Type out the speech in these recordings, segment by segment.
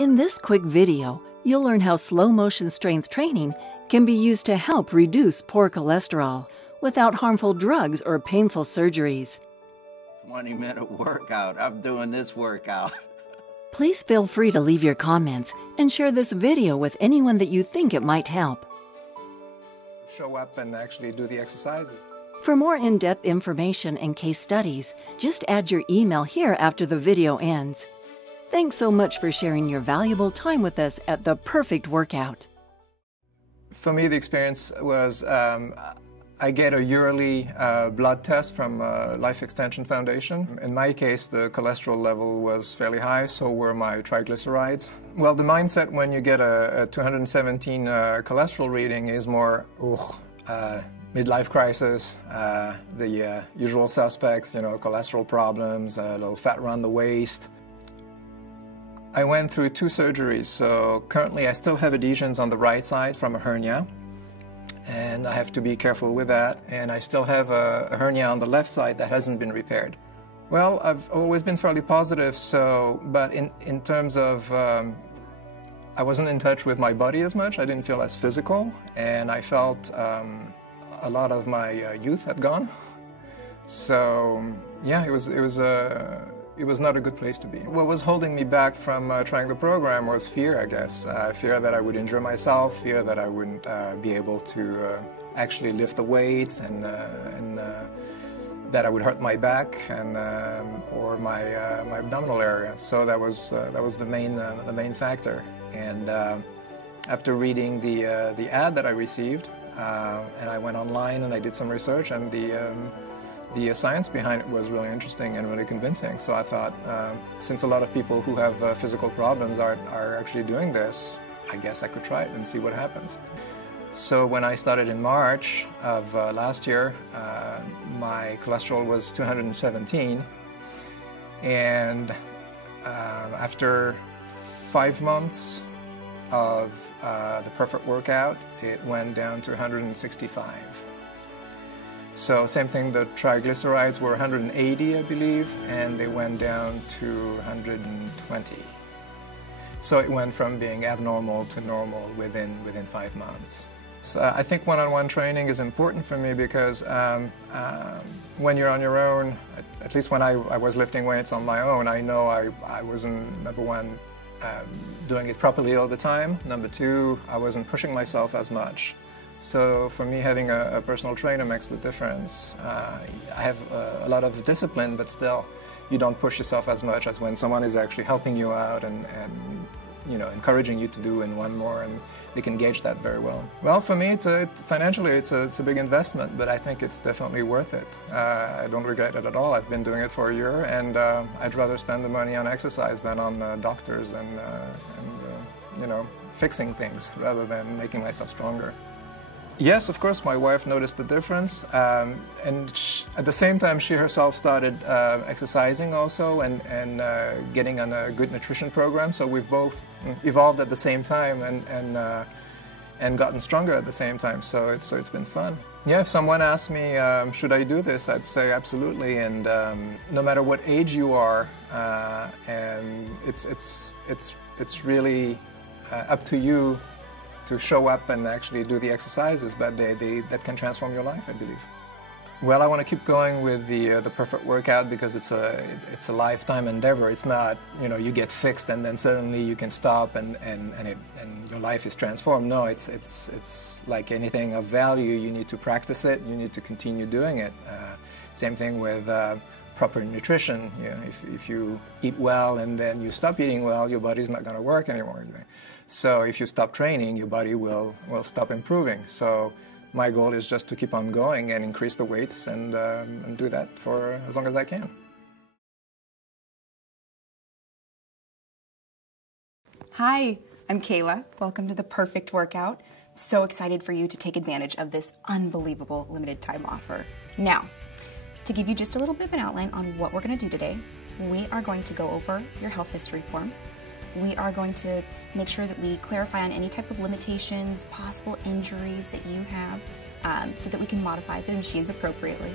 In this quick video, you'll learn how slow motion strength training can be used to help reduce poor cholesterol without harmful drugs or painful surgeries. 20-minute workout. I'm doing this workout. Please feel free to leave your comments and share this video with anyone that you think it might help. Show up and actually do the exercises. For more in-depth information and case studies, just add your email here after the video ends. Thanks so much for sharing your valuable time with us at The Perfect Workout. For me, the experience was I get a yearly blood test from Life Extension Foundation. In my case, the cholesterol level was fairly high, so were my triglycerides. Well, the mindset when you get a 217 cholesterol reading is more, midlife crisis, the usual suspects, cholesterol problems, a little fat around the waist. I went through 2 surgeries, so currently I still have adhesions on the right side from a hernia, and I have to be careful with that, and I still have a hernia on the left side that hasn't been repaired. Well, I've always been fairly positive, but in terms of, I wasn't in touch with my body as much, I didn't feel as physical, and I felt a lot of my youth had gone. So yeah, it was not a good place to be. What was holding me back from trying the program was fear, I guess. Fear that I would injure myself, fear that I wouldn't be able to actually lift the weights, and that I would hurt my back and or my abdominal area. So that was the main factor. And after reading the ad that I received, and I went online and I did some research, and the science behind it was really interesting and really convincing. So I thought, since a lot of people who have physical problems are actually doing this, I guess I could try it and see what happens. So when I started in March of last year, my cholesterol was 217, and after 5 months of the Perfect Workout, it went down to 165. So same thing, the triglycerides were 180, I believe, and they went down to 120. So it went from being abnormal to normal within 5 months. So I think one-on-one training is important for me because when you're on your own, at least when I was lifting weights on my own, I know I wasn't, number one, doing it properly all the time. Number two, I wasn't pushing myself as much. So for me, having a personal trainer makes the difference. I have a lot of discipline, but still, you don't push yourself as much as when someone is actually helping you out and encouraging you to do and one more, and they can gauge that very well. Well, for me, financially, it's a big investment, but I think it's definitely worth it. I don't regret it at all. I've been doing it for a year, and I'd rather spend the money on exercise than on doctors and fixing things rather than making myself stronger. Yes, of course, my wife noticed the difference, and at the same time she herself started exercising also and getting on a good nutrition program, so we've both evolved at the same time and gotten stronger at the same time, so it's been fun. Yeah, if someone asked me, should I do this, I'd say absolutely, and no matter what age you are, and it's really up to you to show up and actually do the exercises, but that can transform your life, I believe. Well, I want to keep going with the Perfect Workout because it's a lifetime endeavor. It's not, you get fixed and then suddenly you can stop and your life is transformed. No, it's like anything of value. You need to practice it. You need to continue doing it. Same thing with proper nutrition. If you eat well and then you stop eating well, your body's not going to work anymore. So if you stop training, your body will stop improving. So my goal is just to keep on going and increase the weights and do that for as long as I can. Hi, I'm Kayla. Welcome to The Perfect Workout. So excited for you to take advantage of this unbelievable limited time offer. Now, to give you just a little bit of an outline on what we're going to do today, we are going to go over your health history form. We are going to make sure that we clarify on any type of limitations, possible injuries that you have, so that we can modify the machines appropriately.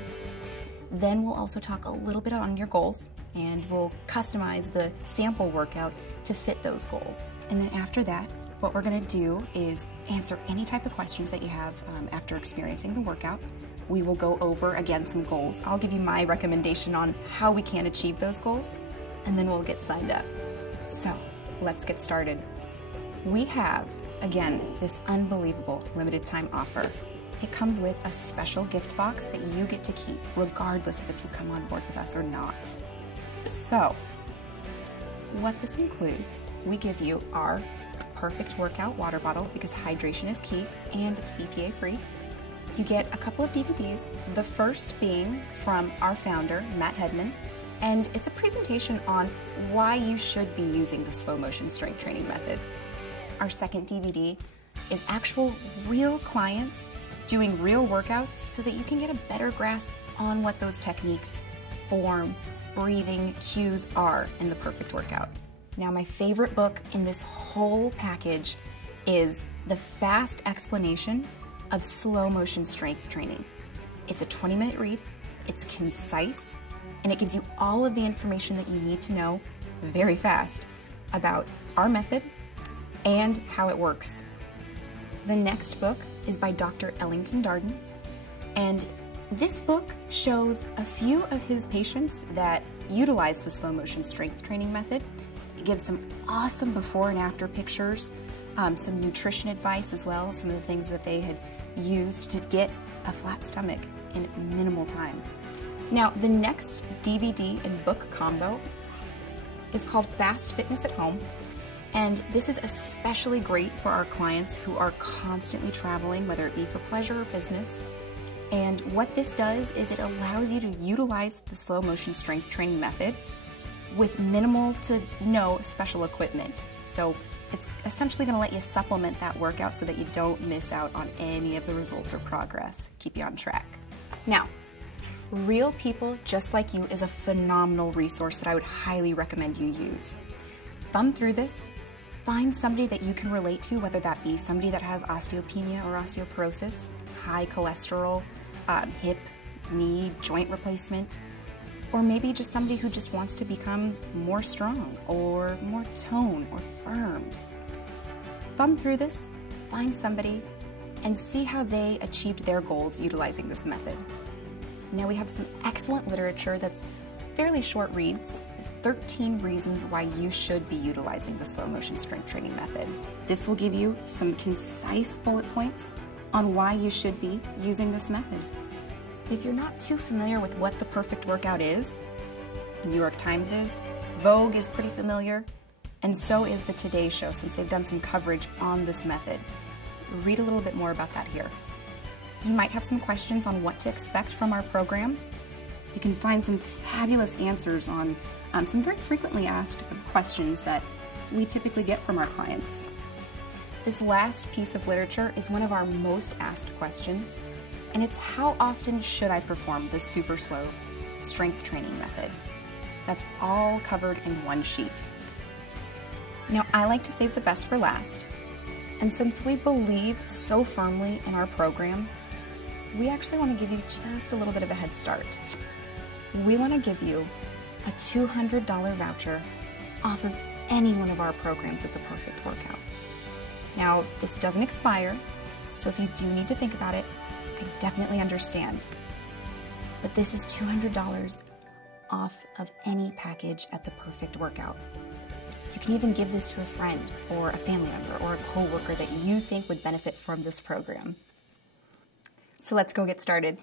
Then we'll also talk a little bit on your goals, and we'll customize the sample workout to fit those goals. And then after that, what we're gonna do is answer any type of questions that you have after experiencing the workout. We will go over, again, some goals. I'll give you my recommendation on how we can achieve those goals, and then we'll get signed up. So, let's get started. We have, again, this unbelievable limited time offer. It comes with a special gift box that you get to keep, regardless of if you come on board with us or not. So, what this includes, we give you our Perfect Workout water bottle because hydration is key and it's BPA free. You get a couple of DVDs, the first being from our founder, Matt Hedman, and it's a presentation on why you should be using the slow motion strength training method. Our second DVD is actual real clients doing real workouts so that you can get a better grasp on what those techniques, form, breathing, cues are in the perfect workout. Now, my favorite book in this whole package is The Fast Explanation of Slow Motion Strength Training. It's a 20-minute read, it's concise, and it gives you all of the information that you need to know very fast about our method and how it works. The next book is by Dr. Ellington Darden, and this book shows a few of his patients that utilize the slow motion strength training method. It gives some awesome before and after pictures, some nutrition advice as well, some of the things that they had used to get a flat stomach in minimal time. Now, the next DVD and book combo is called Fast Fitness at Home, and this is especially great for our clients who are constantly traveling, whether it be for pleasure or business. And what this does is it allows you to utilize the slow motion strength training method with minimal to no special equipment. So it's essentially going to let you supplement that workout so that you don't miss out on any of the results or progress, keep you on track. Now, Real People Just Like You is a phenomenal resource that I would highly recommend you use. Thumb through this, find somebody that you can relate to, whether that be somebody that has osteopenia or osteoporosis, high cholesterol, hip, knee, joint replacement, or maybe just somebody who just wants to become more strong or more toned or firmed. Thumb through this, find somebody, and see how they achieved their goals utilizing this method. Now we have some excellent literature that's fairly short reads, 13 reasons why you should be utilizing the slow motion strength training method. This will give you some concise bullet points on why you should be using this method. If you're not too familiar with what the perfect workout is, New York Times is, Vogue is pretty familiar, and so is the Today Show since they've done some coverage on this method. Read a little bit more about that here. You might have some questions on what to expect from our program. You can find some fabulous answers on some very frequently asked questions that we typically get from our clients. This last piece of literature is one of our most asked questions, and it's how often should I perform the super slow strength training method? That's all covered in one sheet. Now, I like to save the best for last, and since we believe so firmly in our program, we actually want to give you just a little bit of a head start. We want to give you a $200 voucher off of any one of our programs at the Perfect Workout. Now, this doesn't expire, so if you do need to think about it, I definitely understand. But this is $200 off of any package at the Perfect Workout. You can even give this to a friend or a family member or a coworker that you think would benefit from this program. So let's go get started.